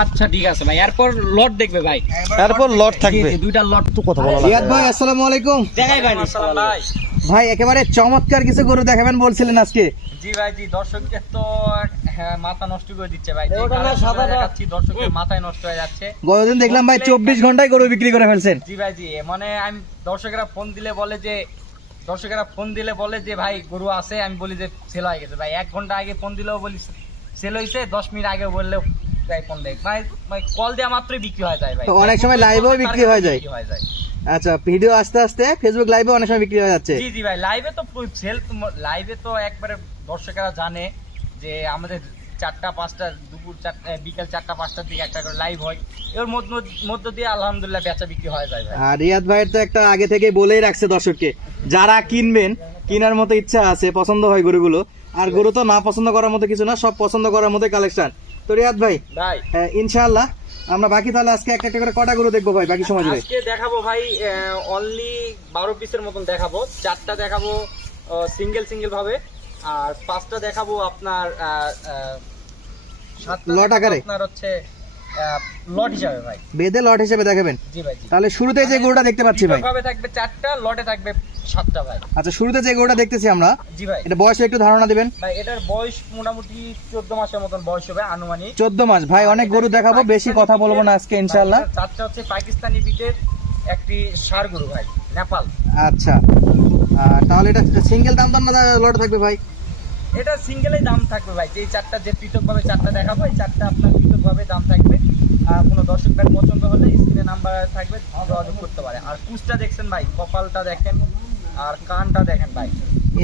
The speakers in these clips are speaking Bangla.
আচ্ছা ঠিক আছে ভাই। এরপর লট দেখবে ভাই। এরপর লট থাকবে। দুইটা লট তো কথা বলা রিয়াদ ভাই আসসালামু আলাইকুম। দেখাই ভাই। ভাই। ভাই একেবারে চমৎকার কিছু গরু দেখাবেন বলছিলেন আজকে। জি ভাই জি দর্শকদের তো হ্যাঁ, মাথা নষ্ট করে দিচ্ছে ভাই। যে ওটা না, কারণে সাদাটা। দেখাচ্ছি দর্শকের মাথায় নষ্ট হয়ে যাচ্ছে। গতদিন দেখলাম ভাই চব্বিশ ঘন্টায় গরু বিক্রি করে ফেলছেন। জি ভাই জি মানে আমি দর্শকেরা ফোন দিলে বলে যে দর্শকেরা ফোন দিলে বলে যে ভাই গরু আছে আমি বলি যে সেল হয়ে গেছে। ভাই এক ঘণ্টা আগে ফোন দিলেও বলি সেল হয়েছে দশ মিনিট আগে বললেও ভাই ফোন ভাই ভাই কল দেওয়া মাত্রই বিক্রি হয়ে যায় ভাই। অনেক সময় লাইভেও বিক্রি হয়ে যায়। বিক্রি হয়ে যায়। আচ্ছা ভিডিও আস্তে আস্তে ফেসবুক লাইভে অনেক সময় বিক্রি হয়ে যাচ্ছে। জি জি ভাই লাইভে তো সেল লাইভে তো একবারে দর্শকেরা জানে যে আমাদের চারটা পাঁচটা দুপুর চারটা বিকাল চারটা পাঁচটার দিকে একটা করে লাইভ হয়। এর মধ্য মধ্য দিয়ে আলহামদুলিল্লাহ বেচা বিক্রি হয়ে যায় ভাই। আর রিয়াদ ভাইয়ের তো একটা আগে থেকে বলেই রাখছে দর্শককে যারা কিনবেন কেনার মতো ইচ্ছা আছে পছন্দ হয় গরুগুলো আর গরু তো না পছন্দ করার মতো কিছু না সব পছন্দ করার মতো কালেকশন তো রিয়াদ ভাই ইনশাআল্লাহ আমরা বাকি তাহলে আজকে একটা একটা করে কটা গরু দেখব ভাই বাকি সময় আজকে দেখাবো ভাই অনলি বারো পিসের মতন দেখাবো। চারটা দেখাবো সিঙ্গেল সিঙ্গেল ভাবে। আর পাঁচটা দেখাবো আপনার লট আকারে? আপনার হচ্ছে লট হিসাবে ভাই। বেদে লট হিসেবে দেখাবেন? জি ভাই তাহলে শুরুতে যে গরুটা দেখতে পাচ্ছি ভাই। ভাবে থাকবে চারটা লটে থাকবে সাতটা ভাই। আচ্ছা শুরুতে যে গরুটা দেখতেছি আমরা জি ভাই। এটা বয়সে একটু ধারণা দিবেন। ভাই এটার বয়স মোটামুটি চোদ্দ মাসের মতন বয়স হবে আনুমানিক। চোদ্দ মাস। ভাই অনেক গরু দেখাবো বেশি কথা বলব না আজকে ইনশাআল্লাহ। চারটা হচ্ছে পাকিস্তানি বিটের একটি সার গরু ভাই নেপাল। আচ্ছা। তাহলে এটা সিঙ্গেল দাম দাম লট থাকবে ভাই? এটা সিঙ্গেলেই দাম থাকবে ভাই যে চারটা যে পৃথক ভাবে চারটা দেখাবো এই চারটা আপনার পৃথক ভাবে দাম থাকবে। কোনো দর্শক ভাই পছন্দ হলে স্ক্রিনে নাম্বার থাকবে যোগাযোগ করতে পারে। আর কুচটা দেখছেন ভাই কপালটা দেখেন। আর কানটা দেখেন ভাই।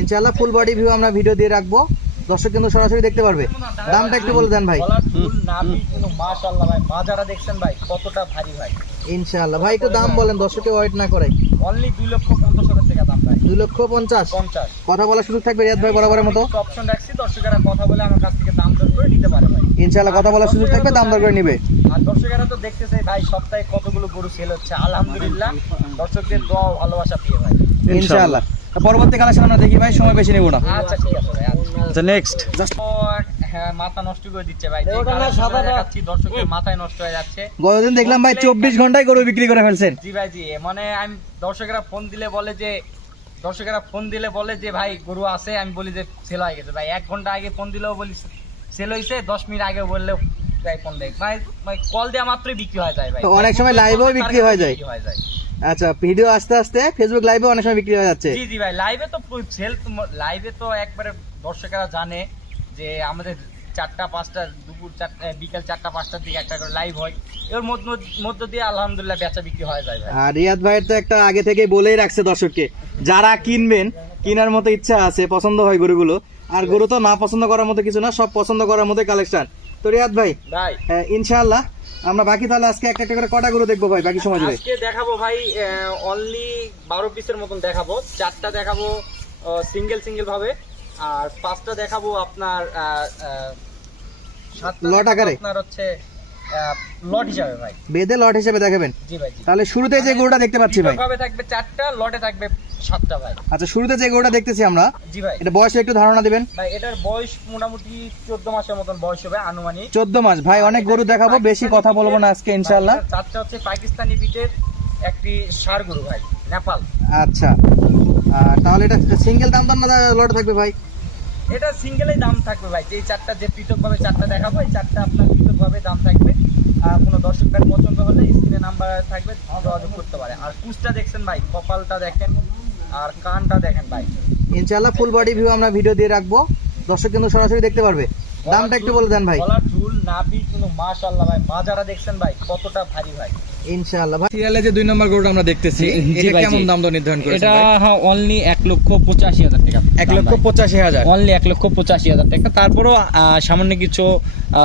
ইনশাআল্লাহ ফুল বডি ভিউ আমরা ভিডিও দিয়ে রাখব। দর্শক কিন্তু সরাসরি দেখতে পারবে। দামটা একটু বলে দেন ভাই। মাশাআল্লাহ ভাই মাজারা দেখছেন ভাই কতটা ভারী ভাই। ইনশাআল্লাহ। ভাই একটু দাম বলেন দর্শকে ওয়েট না করে। অনলি দুই লক্ষ পঞ্চাশ হাজার টাকা দাম ভাই। দুই লক্ষ পঞ্চাশ। পঞ্চাশ। কথা বলার সুযোগ থাকবে রিয়াদ ভাই বরাবরের মতো। অপশন রাখছি দর্শকেরা কথা বলে আমার কাছ থেকে দাম দর করে নিতে পারে ভাই। ইনশাআল্লাহ কথা বলার সুযোগ থাকবে দাম দর করে নিবে। আর দর্শকেরা তো দেখতেছে ভাই সপ্তাহে কতগুলো গরু সেল হচ্ছে। আলহামদুলিল্লাহ দর্শকদের দোয়া ভালোবাসা পেয়ে ভাই। ইনশাআল্লাহ। পরবর্তী কালেকশন আমরা দেখি ভাই সময় বেশি নেব না। আচ্ছা ঠিক আছে ভাই আচ্ছা। আচ্ছা নেক্সট হ্যাঁ মাথা নষ্ট করে দিচ্ছে ভাই যে ওটা না, কারণে সাদাটা। দেখাচ্ছি দর্শকের মাথায় নষ্ট হয়ে যাচ্ছে। গতদিন দেখলাম ভাই চব্বিশ ঘন্টায় গরু বিক্রি করে ফেলছেন। জি ভাই জি মানে আমি দর্শকেরা ফোন দিলে বলে যে দর্শকেরা ফোন দিলে বলে যে ভাই গরু আছে আমি বলি যে সেল হয়ে গেছে। ভাই এক ঘণ্টা আগে ফোন দিলেও বলি সেল হয়েছে দশ মিনিট আগে বললেও ভাই ফোন দেয়। ভাই কল দেওয়া মাত্রই বিক্রি হয়ে যায় ভাই। অনেক সময় লাইভেও বিক্রি হয়ে যায়। বিক্রি হয়ে যায়। আচ্ছা ভিডিও আস্তে আস্তে ফেসবুক লাইভে অনেক সময় বিক্রি হয়ে যাচ্ছে। জি জি ভাই লাইভে তো সেল লাইভে তো একবারে দর্শকেরা জানে যে আমাদের চারটা পাঁচটা দুপুর চারটা বিকাল চারটা পাঁচটার দিকে একটা করে লাইভ হয়। এর মধ্য মধ্য দিয়ে আলহামদুলিল্লাহ বেচা বিক্রি হয়ে যায় ভাই। আর রিয়াদ ভাইয়ের তো একটা আগে থেকে বলেই রাখছে দর্শককে যারা কিনবেন কেনার মতো ইচ্ছা আছে পছন্দ হয় গরুগুলো আর গরু তো না পছন্দ করার মতো কিছু না সব পছন্দ করার মতো কালেকশন তো রিয়াদ ভাই ভাই। ইনশাআল্লাহ আমরা বাকি তাহলে আজকে একটা একটা করে কটা গরু দেখব ভাই বাকি সময় জুড়ে আজকে দেখাবো ভাই অনলি বারো পিসের মতন দেখাবো। চারটা দেখাবো সিঙ্গেল সিঙ্গেল ভাবে। আর পাঁচটা দেখাবো আপনার লট আকারে? আপনার হচ্ছে লট হিসাবে ভাই। বেদে লট হিসাবে দেখাবেন। জি ভাই তাহলে শুরুতে যে গরুটা দেখতে পাচ্ছি ভাই। থাকবে চারটা লটে থাকবে সাতটা ভাই। আচ্ছা শুরুতে যে গরুটা দেখতেছি আমরা জি ভাই। এটা বয়সে একটু ধারণা দিবেন? ভাই এটার বয়স মোটামুটি চোদ্দ মাসের মতন বয়স হবে আনুমানিক। চোদ্দ মাস। ভাই অনেক গরু দেখাবো বেশি কথা বলব না আজকে ইনশাআল্লাহ। চারটা হচ্ছে পাকিস্তানি বিটের একটি সার গরু ভাই নেপাল। আচ্ছা। তাহলে এটা সিঙ্গেল দাম দাম লট থাকবে ভাই? এটা সিঙ্গেলেই দাম থাকবে ভাই যে চারটা যে পৃথক ভাবে চারটা দেখাবো এই চারটা আপনার পৃথক ভাবে দাম থাকবে। আর কোনো দর্শক ভাই পছন্দ হলে স্ক্রিনে নাম্বার থাকবে যোগাযোগ করতে পারে। আর কুচটা দেখছেন ভাই কপালটা দেখেন। আর কানটা দেখেন ভাই। ইনশাআল্লাহ ফুল বডি ভিউ আমরা ভিডিও দিয়ে রাখব। দর্শক কিন্তু সরাসরি দেখতে পারবে। দামটা একটু বলে দেন ভাই। গলার চুল নাভি কিন্তু মাশাআল্লাহ ভাই মাজারা দেখছেন ভাই কতটা ভারী ভাই। ইনশাআল্লাহ ভাই। সিরিয়ালে যে দুই নম্বর গরুটা আমরা দেখতেছি এটা কেমন দাম দর নির্ধারণ করেছেন এটা ভাই? অনলি এক লক্ষ পঁচাশি হাজার টাকা। এক লক্ষ পঁচাশি হাজার। অনলি এক লক্ষ টাকা। তারপরও আহ, সামান্য কিছু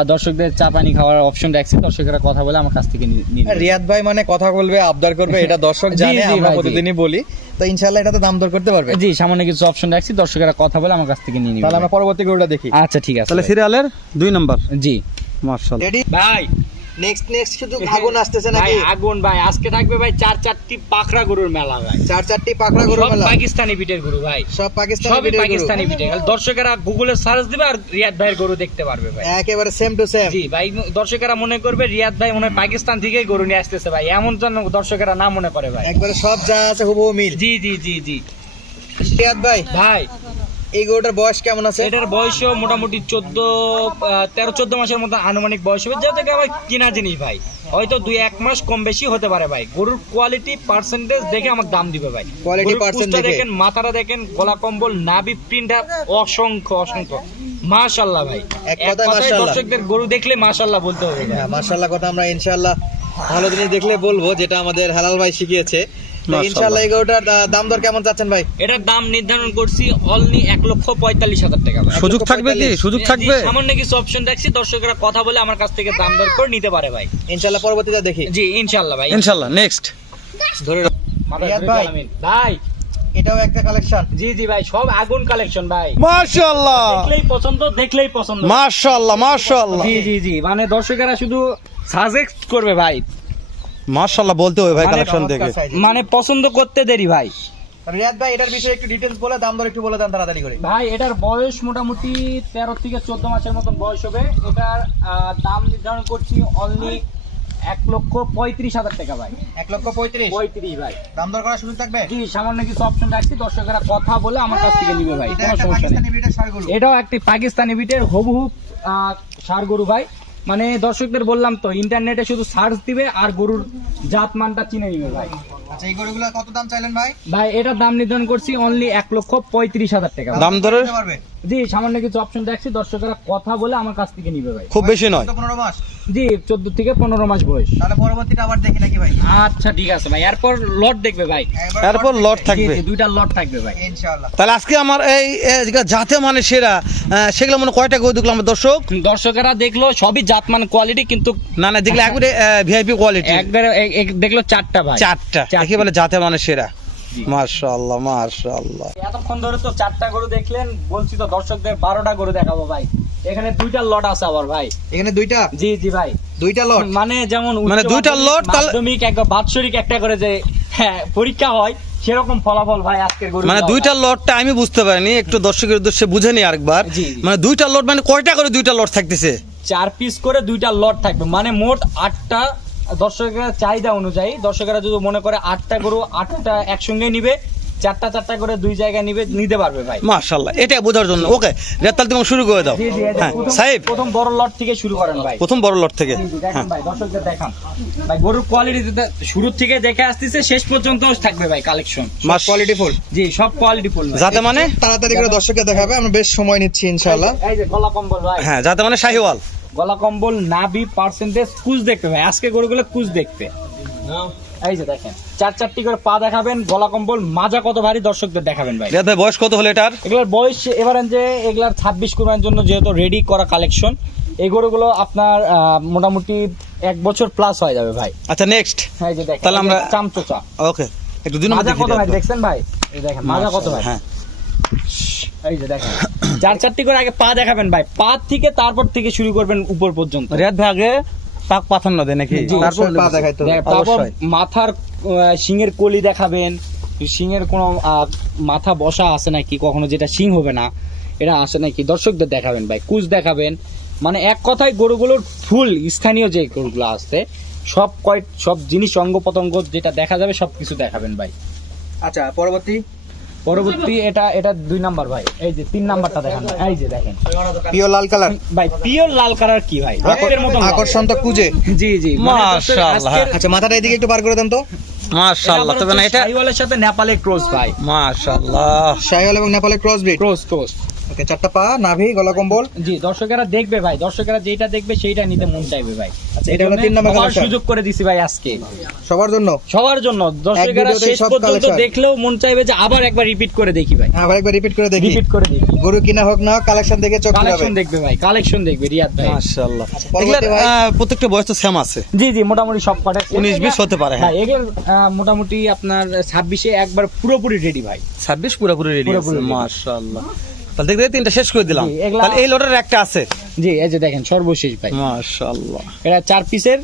দর্শকদের চা পানি খাওয়ার অপশন রাখছি। দর্শকেরা কথা বলে আমার কাছ থেকে নিয়ে রিয়াদ ভাই মানে কথা বলবে আবদার করবে এটা দর্শক জানে আমরা প্রতিদিনই বলি। তো ইনশাআল্লাহ এটাতে দাম দর করতে পারবে। জি সামনে কিছু অপশন রাখছি দর্শকেরা কথা বলে আমার কাছ থেকে নিয়ে নিবে। তাহলে আমরা পরবর্তী গরুটা দেখি। আচ্ছা ঠিক আছে। তাহলে। সিরিয়ালের দুই নাম্বার। জি। মার্শাল রেডি ভাই। নেক্সট নেক্সট শুধু আগুন আসতেছে ভাই নাকি? আগুন ভাই আজকে থাকবে ভাই চার চারটি পাখরা গরুর মেলা ভাই। চার চারটি পাকড়া গরু সব মেলা। পাকিস্তানি বিটের গরু ভাই। সব পাকিস্তানি সবই পাকিস্তানি বিটের। দর্শকেরা গুগলে সার্চ দিবে আর রিয়াদ ভাইয়ের গরু দেখতে পারবে ভাই। একেবারে সেম টু সেম জি ভাই দর্শকেরা মনে করবে রিয়াদ ভাই মনে হয় পাকিস্তান থেকেই গরু নিয়ে আসতেছে ভাই। এমন যেন দর্শকেরা না মনে করে ভাই। একবারে সব যা আছে হুবহু মিল। জি জি জি জি। রিয়াদ ভাই ভাই এই গরুটার বয়স কেমন আছে? এটার বয়সও মোটামুটি চোদ্দ তেরো চোদ্দ মাসের মতো আনুমানিক বয়স হবে। যা থেকে আবার কিনা জিনিস ভাই। হয়তো দুই এক মাস কম বেশি হতে পারে ভাই। গরুর কোয়ালিটি পার্সেন্টেজ দেখে আমাকে দাম দিবে ভাই। কুচটা দেখে। দেখেন মাথাটা দেখেন গলা কম্বল নাভি প্রিন্টটা অসংখ্য অসংখ্য। ভাই। এক কথায় দর্শকদের গরু দেখলে মাশাল্লাহ বলতে হবে। হ্যাঁ কথা আমরা ইনশাল্লাহ ভালো জিনিস দেখলে বলব যেটা আমাদের হালাল ভাই শিখিয়েছে। তো ইনশাল্লাহ এই গরুটার আহ, দাম দর কেমন চাচ্ছেন ভাই? এটার দাম নির্ধারণ করছি অনলি এক লক্ষ পঁয়তাল্লিশ হাজার টাকা সুযোগ থাকবে কি? সুযোগ জি, থাকবে? সামান্য কিছু অপশন দেখছি দর্শকরা কথা বলে আমার কাছ থেকে দাম দর করে নিতে পারে ভাই। ইনশাল্লাহ পরবর্তীতে দেখি। জি ইনশাল্লাহ ভাই। ইনশাল্লাহ নেক্সট ধরে রাখ। মাথায় ভাই। আমি। ভাই। এটাও একটা কালেকশন জি জি ভাই সব আগুন কালেকশন ভাই। মাশাআল্লাহ। দেখলেই পছন্দ দেখলেই পছন্দ। মাশাআল্লাহ মাশাআল্লাহ। জি জি জি মানে দর্শকেরা শুধু সাজেস্ট করবে ভাই। মাশাআল্লাহ বলতে হবে ভাই মানে কালেকশন দেখে। মানে পছন্দ করতে দেরি ভাই। রিয়াদ ভাই এটার বিষয়ে একটু ডিটেলস বলে দাম দর একটু বলে দেন তাড়াতাড়ি করে। ভাই এটার বয়স মোটামুটি তেরো থেকে চোদ্দ মাসের মতন বয়স হবে। এটার দাম নির্ধারণ করছি অনলি এক লক্ষ পঁয়ত্রিশ হাজার টাকা ভাই। এক লক্ষ পঁয়ত্রিশ? পঁয়ত্রিশ ভাই। দাম দর করার সুযোগ থাকবে? জি সামান্য কিছু অপশন রাখছি দর্শকেরা কথা বলে আমার কাছ থেকে নিবে ভাই এটা কোনো একটা সমস্যা নেই। এটাও একটি পাকিস্তানি বিটের হবহু সার গরু ভাই। মানে দর্শকদের বললাম তো ইন্টারনেটে শুধু সার্চ দিবে আর গরুর জাত মানটা চিনে নিবে ভাই। আচ্ছা এই গরুগুলো কত দাম চাইলেন ভাই? ভাই এটার দাম নির্ধারণ করছি অনলি এক লক্ষ পঁয়ত্রিশ হাজার টাকা। দাম ধরে? পারবে? জি সামান্য কিছু অপশন রাখছি দর্শকেরা কথা বলে আমার কাছ থেকে নিবে ভাই। খুব বেশি নয়। পনেরো মাস? জি চোদ্দ থেকে পনেরো মাস বয়স। তাহলে পরবর্তীটা আবার দেখি নাকি ভাই। আচ্ছা ঠিক আছে ভাই। এরপর লট দেখবে ভাই। এরপর লট থাকবে। দুইটা লট থাকবে ভাই। ইনশাআল্লাহ। তাহলে আজকে আমার এই জাতে মানে সেরা সেগুলো মনে কয়টা করে দেখলাম দর্শক? দর্শকেরা দেখল সবই জাতমান কোয়ালিটি কিন্তু না না যেগুলো একবারে ভিআইপি কোয়ালিটি একবারে দেখল চারটা ভাই। চারটা বলে জাতে মানে সেরা। মাশাআল্লাহ মাশাআল্লাহ। এতক্ষণ ধরে তো চারটা গরু দেখলেন বলছি তো দর্শকদের বারোটা গরু দেখাবো ভাই। এখানে দুইটা লট আছে আবার ভাই। এখানে দুইটা? জি জি ভাই। দুইটা লট? মানে যেমন মানে দুইটা মাধ্যমিক, মাধ্যমিক একটা বাৎসরিক একটা করে যে হ্যাঁ পরীক্ষা হয় সেরকম ফলাফল ভাই আজকের গরু মানে দুইটা লটটা আমি বুঝতে পারিনি একটু দর্শকের উদ্দেশ্যে বুঝে নি আরেকবার। মানে দুইটা লট মানে কয়টা করে দুইটা লট থাকতেছে? চার পিস করে দুইটা লট থাকবে মানে মোট আটটা দর্শকের চাহিদা অনুযায়ী দর্শকেরা যদি মনে করে আটটা গরু আটটা একসঙ্গে নিবে চারটা চারটা করে দুই জায়গায় নিবে নিতে পারবে ভাই। মাশাআল্লাহ এটা বোঝার জন্য। ওকে রেতাল তুমি শুরু করে দাও। হ্যাঁ সাহেব। প্রথম বড় লট থেকে শুরু করেন ভাই। প্রথম বড় লট থেকে। দেখেন হ্যাঁ। ভাই দর্শকদের দেখান। ভাই গরুর কোয়ালিটি শুরু থেকে দেখে আসতেছে শেষ পর্যন্ত থাকবে ভাই কালেকশন মাস কোয়ালিটি ফুল জি সব কোয়ালিটি ফুল যাতে মানে তাড়াতাড়ি করে দর্শককে দেখাবে আমরা বেশ সময় নিচ্ছি ইনশাআল্লাহ। এই যে গলা কম্বল ভাই। হ্যাঁ যাতে মানে শাহিওয়াল। গলা কম্বল নাভি পার্সেন্টেজ কুচ দেখতে ভাই আজকে গরুগুলো কুচ দেখতে। এই যে দেখেন চার চারটি করে পা দেখাবেন গলা কম্বল মাজা কত ভারী দর্শকদের দেখাবেন ভাই। ভাই বয়স কত হলো এটার? এগুলোর বয়স এবার যে এগুলার ছাব্বিশ কুরবানির জন্য যেহেতু রেডি করা কালেকশন এই গরুগুলো আপনার মোটামুটি এক বছর প্লাস হয়ে যাবে ভাই। আচ্ছা নেক্সট এই যে দেখেন তাহলে আমরা- চামচোচা। ওকে একটু দিন মাজা কত ভাই। দেখছেন ভাই? এই দেখেন মাজা কত ভাই হ্যাঁ। এই যে দেখেন। চার চারটি করে আগে পা দেখাবেন ভাই। পা থেকে তারপর থেকে শুরু করবেন উপর পর্যন্ত। রিয়াদ ভাই আগে পাক পাথর না দেয় নাকি? তারপর পা দেখাইতে হবে। দেখ, তারপর মাথার শিংয়ের কলি দেখাবেন। শিংয়ের কোনো মাথা বসা আছে নাকি? কখনো যেটা শিং হবে না এটা আসে নাকি? দর্শকদের দেখাবেন ভাই কুচ দেখাবেন। মানে এক কথায় গরুগুলোর ফুল স্থানীয় যে গরুগুলো আসছে সব কয় সব জিনিস অঙ্গ পতঙ্গ যেটা দেখা যাবে সব কিছু দেখাবেন ভাই। আচ্ছা পরবর্তী। পরবর্তী এটা এটা দুই নাম্বার ভাই। এই যে তিন নাম্বারটা দেখেন। এই যে দেখেন। পিওর লাল কালার ভাই পিওর লাল কালার কি ভাই? আকর্ষণ তো কুজে জি জি। মানে মাশাআল্লাহ। আচ্ছা মাথাটা এদিকে একটু বার করে দেন তো। মাশাআল্লাহ তবে না এটা শাহিওয়ালের সাথে নেপালে ক্রস ভাই মাশাআল্লাহ। শাহিওয়াল এবং নেপালের cross breed cross cross okay চারটা পা নাভি গলা কম্বল। জি দর্শকেরা দেখবে ভাই দর্শকেরা যেটা দেখবে সেইটা নিতে মন চাইবে ভাই। আচ্ছা এটা হলো তিন নম্বর কালেকশন সুযোগ করে দিছি ভাই আজকে। সবার জন্য? সবার জন্য। দর্শকেরা শেষ পর্যন্ত দেখলেও মন চাইবে যে আবার একবার রিপিট করে দেখি ভাই। হ্যাঁ আবার একবার রিপিট করে দেখি। রিপিট করে দেখি। গরু কিনা হোক না কালেকশন দেখে চোখ যাবে। কালেকশন দেখবে ভাই কালেকশন দেখবে রিয়াদ ভাই। মাশাআল্লাহ। আহ, প্রত্যেকটা বয়স তো সেম আছে। জি জি মোটামুটি সব কটা 19 20 হতে পারে, হ্যাঁ। এগুলো মোটামুটি আপনার ছাব্বিশে একবার পুরোপুরি রেডি ভাই। 26 পুরোপুরি রেডি আছে মাশাআল্লাহ। তাহলে দেখতে তিনটা শেষ করে দিলাম। তাহলে এই লটের একটা আছে। জি এই যে দেখেন সর্বশেষ ভাই। মাশাআল্লাহ। এটা চার পিসের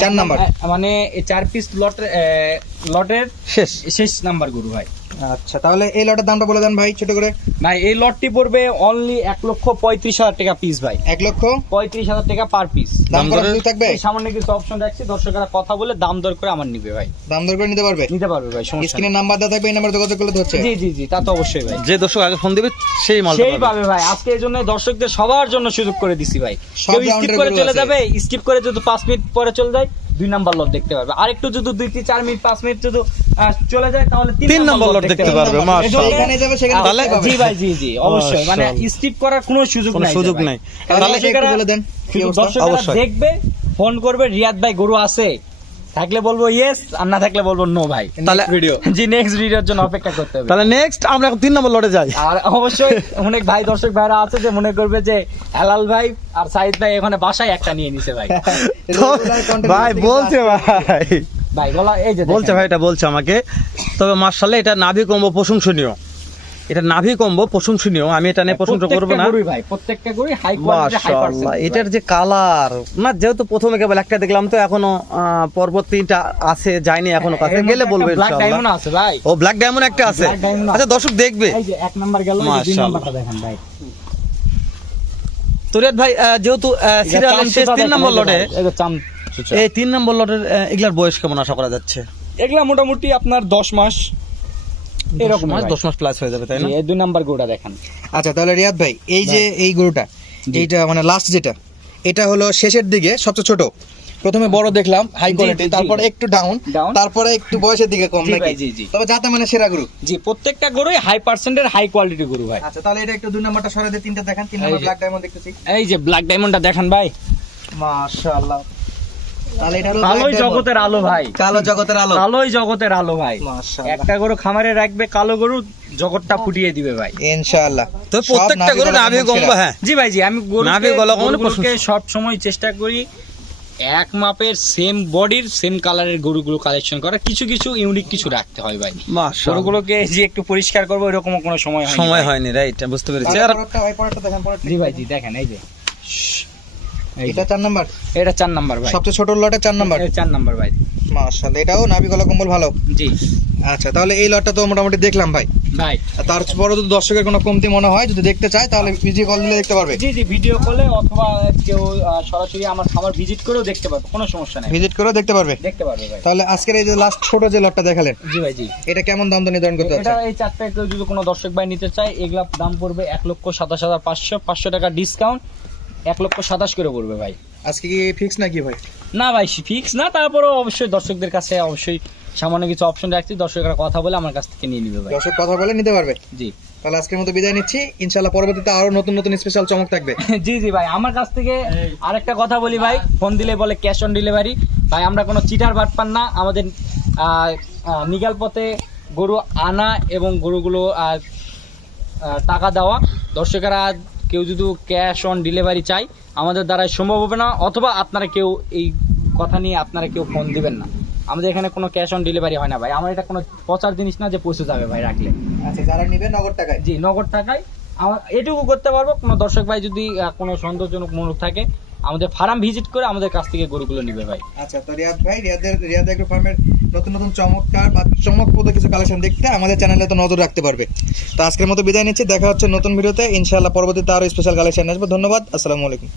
চার নাম্বার। মানে এই চার পিস লটের আহ, লটের শেষ। শেষ নাম্বার গরু ভাই। আচ্ছা তাহলে এই লটের দামটা বলে দেন ভাই ছোট করে। ভাই এই লটটি পড়বে অনলি এক লক্ষ পঁয়ত্রিশ হাজার টাকা পিস ভাই। এক লক্ষ? পঁয়ত্রিশ হাজার টাকা পার পিস দাম সুযোগ থাকবে? এই সামান্য কিছু অপশন রাখছি দর্শকরা কথা বলে দাম দর করে আমার নিবে ভাই। দাম দর করে নিতে পারবে? নিতে পারবে ভাই সমস্যা স্ক্রিনে নাম্বার দেওয়া থাকবে এই নাম্বার যোগাযোগ করলে হচ্ছে জি জি জি তা তো অবশ্যই ভাই। যে দর্শক আগে ফোন দিবে সেই মাল সেই পাবে। ভাই। আজকে এই জন্য দর্শকদের সবার জন্য সুযোগ করে দিছি ভাই। কেউ স্কিপ করে চলে যাবে স্কিপ করে যদি পাঁচ মিনিট পরে চলে যায় দুই নাম্বার লট দেখতে পারবে। আর একটু যদি দুই তিন চার মিনিট পাঁচ মিনিট যদি চলে যায় তাহলে তিন নাম্বার lot দেখতে পারবে, এই জন্য- মাশাআল্লাহ। যাবে সেখানে আহ, জি ভাই জি জি অবশ্যই। মানে স্কিপ করার কোনো সুযোগ নাই সুযোগ নাই। তাহলে তাহলে একটু বলে দেন অবশ্যই। দেখবে ফোন করবে রিয়াদ ভাই গরু আছে। থাকলে বলব ইয়েস আর না থাকলে বলব নো ভাই। তাহলে ভিডিও জি নেক্সট ভিডিওর জন্য অপেক্ষা করতে হবে। তাহলে নেক্সট আমরা এখন তিন নম্বর লটে যাই। আর অবশ্যই অনেক ভাই দর্শক ভাইরা আছে যে মনে করবে যে হেলাল ভাই আর সাইদ ভাই এখানে বাসায় একটা নিয়ে নিছে ভাই। ভাই বলছে ভাই। ভাই এই যে বলছে ভাই এটা বলছে আমাকে। তবে মার্শাল্লাহ এটা নাভি কম্ব প্রশংসনীয়। এটা নাভি কম্ব প্রশংসনীয়। আমি এটা নিয়ে প্রশংসা করব না। ভাই প্রত্যেকটা গরুই হাই কোয়ালিটি এটার যে কালার না যেহেতু প্রথমে কেবল একটা দেখলাম তো এখনও আহ, পরবর্তী তিনটা আছে যায়নি এখনও কাছে। গেলে বলবে ব্ল্যাক ডায়মন্ড আছে ভাই। ও ব্ল্যাক ডায়মন্ড একটা আছে। আচ্ছা দর্শক দেখবে। এই যে এক নাম্বার গেল দুই নাম্বারটা দেখেন ভাই। তোরিয়াদ ভাই যেহেতু সিরিয়ালের শেষ তিন নম্বর লটে। চাম এই তিন নম্বর লটের এগুলার বয়স কেমন আশা করা যাচ্ছে? এগুলা মোটামুটি আপনার 10 মাস। এরকম মাস দশ মাস প্লাস হয়ে যাবে তাই না? এই দুই নাম্বার গরুটা দেখেন। আচ্ছা তাহলে রিয়াদ ভাই এই যে এই গরুটা এইটা মানে লাস্ট যেটা এটা হলো শেষের দিকে সবচেয়ে ছোট। প্রথমে বড় দেখলাম হাই কোয়ালিটি। তারপরে একটু ডাউন। তারপরে একটু বয়সের দিকে কম নাকি? জি, জি। তবে যাতে মানে সেরা গরু। জি প্রত্যেকটা গরুই হাই পার্সেন্টের হাই কোয়ালিটি গরু ভাই। আচ্ছা তাহলে এটা একটু দুই নাম্বারটা সরে দিয়ে তিনটা দেখেন তিন নাম্বার ব্ল্যাক ডায়মন্ড দেখতেছি। এই যে ব্ল্যাক ডায়মন্ডটা দেখেন ভাই। মাশাআল্লাহ। কালোই জগতের আলো ভাই। কালো জগতের আলো। কালোই জগতের আলো ভাই। একটা গরু খামারে রাখবে কালো গরু জগৎটা ফুটিয়ে দিবে ভাই। ইনশাআল্লাহ। তো সব প্রত্যেকটা গরু নাভি কম্বল হ্যাঁ। জি ভাই জি আমি নাভি গলা কমানো গরুগুলোকে প্রশংসা। সব সময় চেষ্টা করি এক মাপের সেম বডির সেম কালারের গরুগুলো কালেকশন করা কিছু কিছু ইউনিক কিছু রাখতে হয় ভাই। মাশাআল্লাহ। গরুগুলোকে যে একটু পরিষ্কার করব এরকম কোনো সময় সময় হয়নি রাইট বুঝতে পেরেছি। জি ভাই জি দেখেন এই যে, এটা চার নাম্বার? এটা চার নাম্বার ভাই। সবচেয়ে ছোট লটে চার নাম্বার? চার নাম্বার ভাই। মাশাআল্লাহ এটাও নাভি গলা কম্বল ভালো? জি। আচ্ছা তাহলে এই লটটা তো মোটামুটি দেখলাম ভাই। ভাই। আর তারপরে যদি দর্শকের কোনো কমতি মনে হয় যদি দেখতে চায় তাহলে ভিডিও কল দিলে দেখতে পারবে। জি জি ভিডিও কলে অথবা কেউ সরাসরি আমার খামার ভিজিট করেও দেখতে পারবে কোনো সমস্যা নাই। ভিজিট করে দেখতে পারবে। দেখতে পারবে ভাই। তাহলে আজকের এই যে লাস্ট ছোট যে লটটা দেখালেন জি ভাই জি। এটা কেমন দাম তো নির্ধারণ করতে এটা এই চারটা কেউ যদি কোনো দর্শক ভাই নিতে চায় এগুলা দাম পড়বে এক লক্ষ সাতাশ হাজার পাঁচশো পাঁচশো টাকা ডিসকাউন্ট এক লক্ষ সাতাশ করে পড়বে ভাই। আজকে কি ফিক্স নাকি ভাই? না ভাই ফিক্স না তারপরেও অবশ্যই দর্শকদের কাছে অবশ্যই সামান্য কিছু অপশন রাখছি। দর্শকরা কথা বলে আমার কাছ থেকে নিয়ে নিবে ভাই। দর্শক কথা বলে নিতে পারবে। জি। তাহলে আজকের মতো বিদায় নিচ্ছি। ইনশাআল্লাহ পরবর্তীতে আরও নতুন নতুন স্পেশাল চমক থাকবে। জি জি ভাই আমার কাছ থেকে আরেকটা কথা বলি ভাই। ফোন দিলে বলে ক্যাশ অন ডেলিভারি ভাই আমরা কোনো চিটার বাটপান না। আমাদের নিগাল পথে গরু আনা এবং গরুগুলো টাকা দেওয়া। দর্শকেরা কেউ যদি ক্যাশ অন ডেলিভারি চাই আমাদের দ্বারা সম্ভব হবে না অথবা আপনারা কেউ এই কথা নিয়ে আপনারা কেউ ফোন দিবেন না। আমাদের এখানে কোনো ক্যাশ অন ডেলিভারি হয় না ভাই। আমার এটা কোনো পচার জিনিস না যে পৌঁছে যাবে ভাই রাখলে। আচ্ছা যারা নিবে নগদ টাকায়? জি নগদ টাকায়। আমার এটুকু করতে পারব। কোনো দর্শক ভাই যদি কোনো সন্তোষজনক মনোক থাকে আমাদের ফার্ম ভিজিট করে আমাদের কাছ থেকে গরুগুলো নিবে ভাই। আচ্ছা তো রিয়াদ ভাই, রিয়াদের, রিয়াদ এগ্রো ফার্মের নতুন নতুন চমৎকার বা চমকপ্রদ কিছু কালেকশন দেখতে আমাদের চ্যানেলে তো নজর রাখতে পারবে। তো আজকের মতো বিদায় নিচ্ছি, দেখা হচ্ছে নতুন ভিডিওতে। ইনশাআল্লাহ পরবর্তীতে আরও স্পেশাল কালেকশন আসবে। ধন্যবাদ, আসসালামু আলাইকুম।